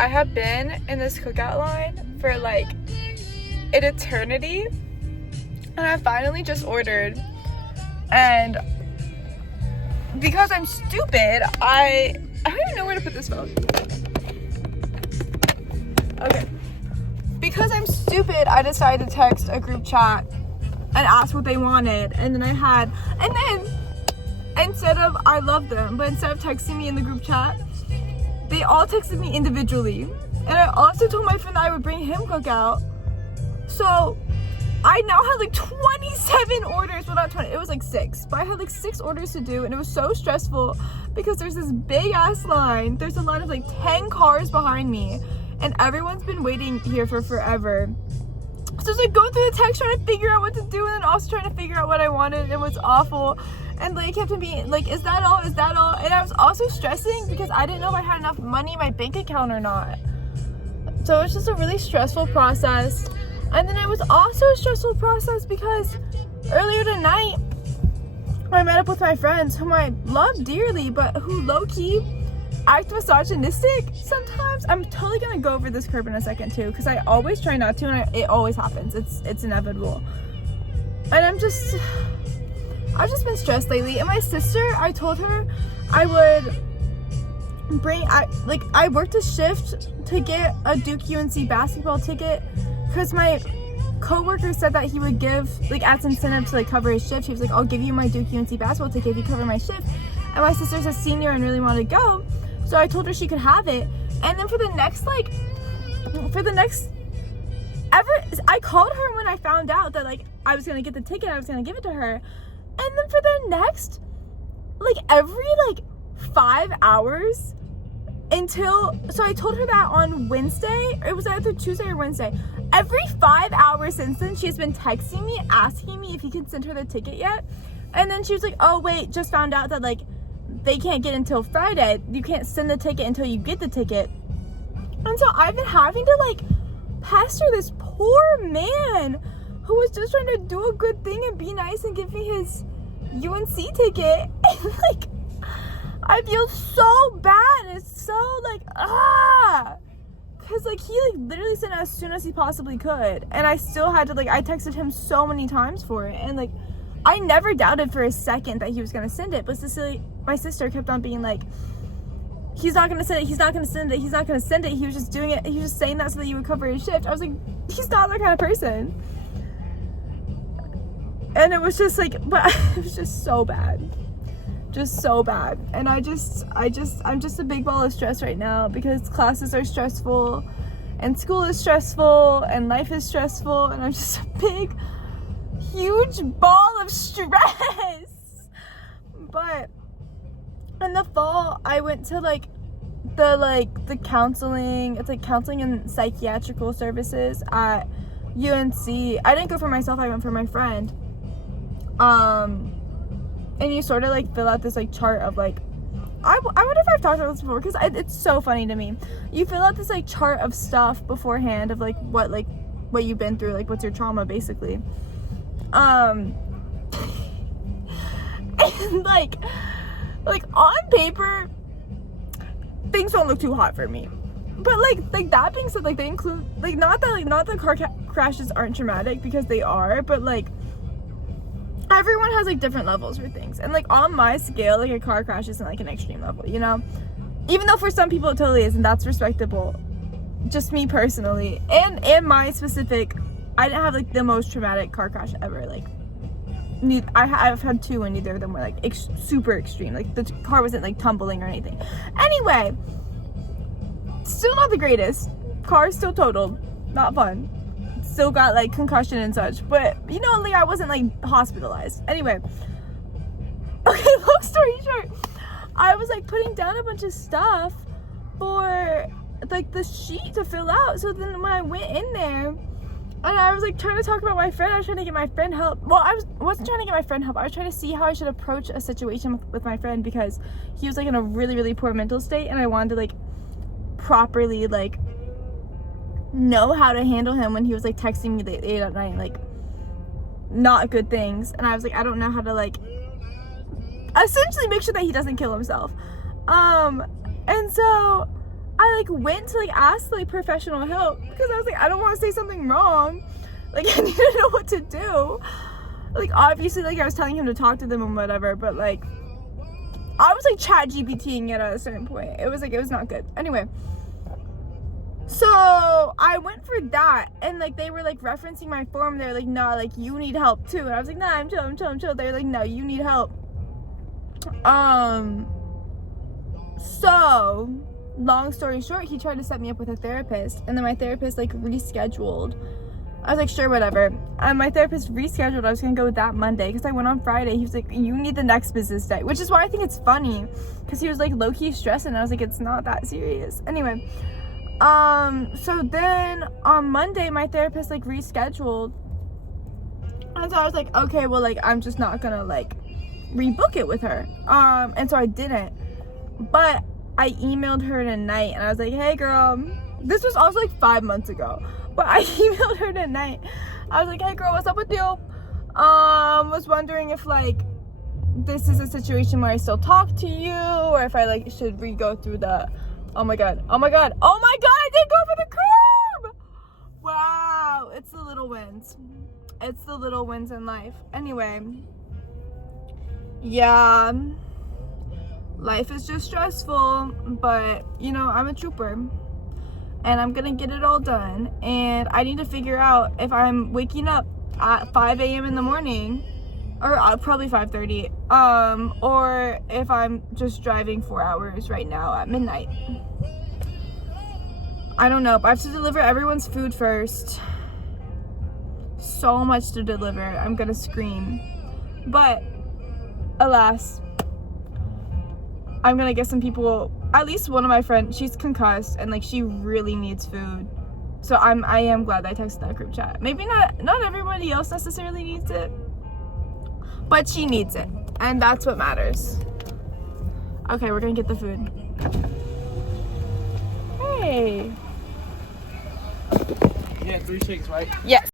I have been in this cookout line for like an eternity, and I finally just ordered, and because I'm stupid, I don't even know where to put this phone. Okay. Because I'm stupid, I decided to text a group chat and ask what they wanted, and then instead of, I love them, but instead of texting me in the group chat, they all texted me individually. And I also told my friend that I would bring him cookout. So I now had like 27 orders. Well, not 20, it was like 6. But I had like 6 orders to do, and it was so stressful because there's this big ass line. There's a line of like 10 cars behind me, and everyone's been waiting here for forever. So I was like going through the text trying to figure out what to do, and then also trying to figure out what I wanted, and it was awful. And like kept being like, is that all? Is that all? And I was also stressing because I didn't know if I had enough money in my bank account or not. So it was just a really stressful process. And then it was also a stressful process because earlier tonight I met up with my friends whom I love dearly, but who low-key act misogynistic sometimes. I'm totally gonna go over this curve in a second too, because I always try not to, and it always happens. It's inevitable. And I've just been stressed lately. And my sister, I told her I would I worked a shift to get a Duke UNC basketball ticket because my coworker said that he would give, like, as incentive to like cover his shift. He was like, I'll give you my Duke UNC basketball ticket if you cover my shift. And my sister's a senior and really wanted to go, so I told her she could have it. And then I called her when I found out that like I was gonna get the ticket, I was gonna give it to her. And then for the next, like, every, like, 5 hours so I told her that on Wednesday, it was either Tuesday or Wednesday. Every 5 hours since then, she's been texting me, asking me if he could send her the ticket yet. And then she was like, oh, wait, just found out that, like, they can't get until Friday. You can't send the ticket until you get the ticket. And so I've been having to, like, pester this poor man who was just trying to do a good thing and be nice and give me his UNC ticket. And like, I feel so bad. It's so like, because like he like literally sent it as soon as he possibly could, and I still had to like, I texted him so many times for it, and like I never doubted for a second that he was gonna send it. But my sister kept on being like, he's not gonna send it, he's not gonna send it, he's not gonna send it, he was just doing it, he was just saying that so that you would cover his shift. I was like, he's not that kind of person. And it was just like, but it was just so bad. Just so bad. And I'm just a big ball of stress right now because classes are stressful and school is stressful and life is stressful, and I'm just a big, huge ball of stress. But in the fall, I went to the counseling. It's like counseling and psychiatrical services at UNC. I didn't go for myself, I went for my friend. And you sort of like fill out this like chart of like, I wonder if I've talked about this before because it's so funny to me. You fill out this like chart of stuff beforehand of like what you've been through, like what's your trauma basically. And like on paper, things don't look too hot for me. But like that being said, like they include like not that car crashes aren't traumatic, because they are, but like everyone has like different levels for things, and like on my scale, like a car crash isn't like an extreme level, you know, even though for some people it totally is, and that's respectable. Just me personally, and my specific, I didn't have like the most traumatic car crash ever. Like I've had 2 and neither of them were like super extreme. Like the car wasn't like tumbling or anything. Anyway, still not the greatest. Car still totaled, not fun. Still got like concussion and such, but you know, like I wasn't like hospitalized. Anyway, okay, long story short, I was like putting down a bunch of stuff for like the sheet to fill out. So then when I went in there and I was like trying to talk about my friend, I was trying to get my friend help. Well, I wasn't trying to get my friend help. I was trying to see how I should approach a situation with my friend, because he was like in a really, really poor mental state, and I wanted to like properly like know how to handle him when he was like texting me late at night, like not good things. And I was like, I don't know how to like essentially make sure that he doesn't kill himself. And so I like went to like ask like professional help because I was like, I don't want to say something wrong. Like I need to know what to do. Like obviously like I was telling him to talk to them and whatever, but like I was like chat GPTing it at a certain point. It was not good. Anyway, so I went for that and like they were like referencing my form. They're like, nah, like you need help too. And I was like, nah, I'm chill. They're like, no, you need help. So long story short, he tried to set me up with a therapist, and then my therapist like rescheduled. I was like, sure, whatever. And my therapist rescheduled. I was gonna go that Monday because I went on Friday. He was like, you need the next business day, which is why I think it's funny because he was like low-key stressing, and I was like, it's not that serious. Anyway, so then on Monday my therapist like rescheduled, and so I was like, okay, well, like I'm just not gonna like rebook it with her. And so I didn't, but I emailed her tonight and I was like, hey girl, this was also like 5 months ago, but I emailed her tonight. I was like, hey girl, what's up with you? Was wondering if like this is a situation where I still talk to you, or if I like should re-go through the oh my god, I did go for the curb. Wow, it's the little wins. It's the little wins in life. Anyway, yeah, life is just stressful, but you know, I'm a trooper and I'm gonna get it all done. And I need to figure out if I'm waking up at 5 a.m. in the morning, or probably 5:30, or if I'm just driving 4 hours right now at midnight. I don't know, but I have to deliver everyone's food first. So much to deliver, I'm gonna scream. But alas, I'm gonna get some people, at least one of my friends, she's concussed and like she really needs food. So I am glad I texted that group chat. Maybe not everybody else necessarily needs it, but she needs it, and that's what matters. Okay, we're gonna get the food. Hey. Yeah, 3 shakes, right? Yes.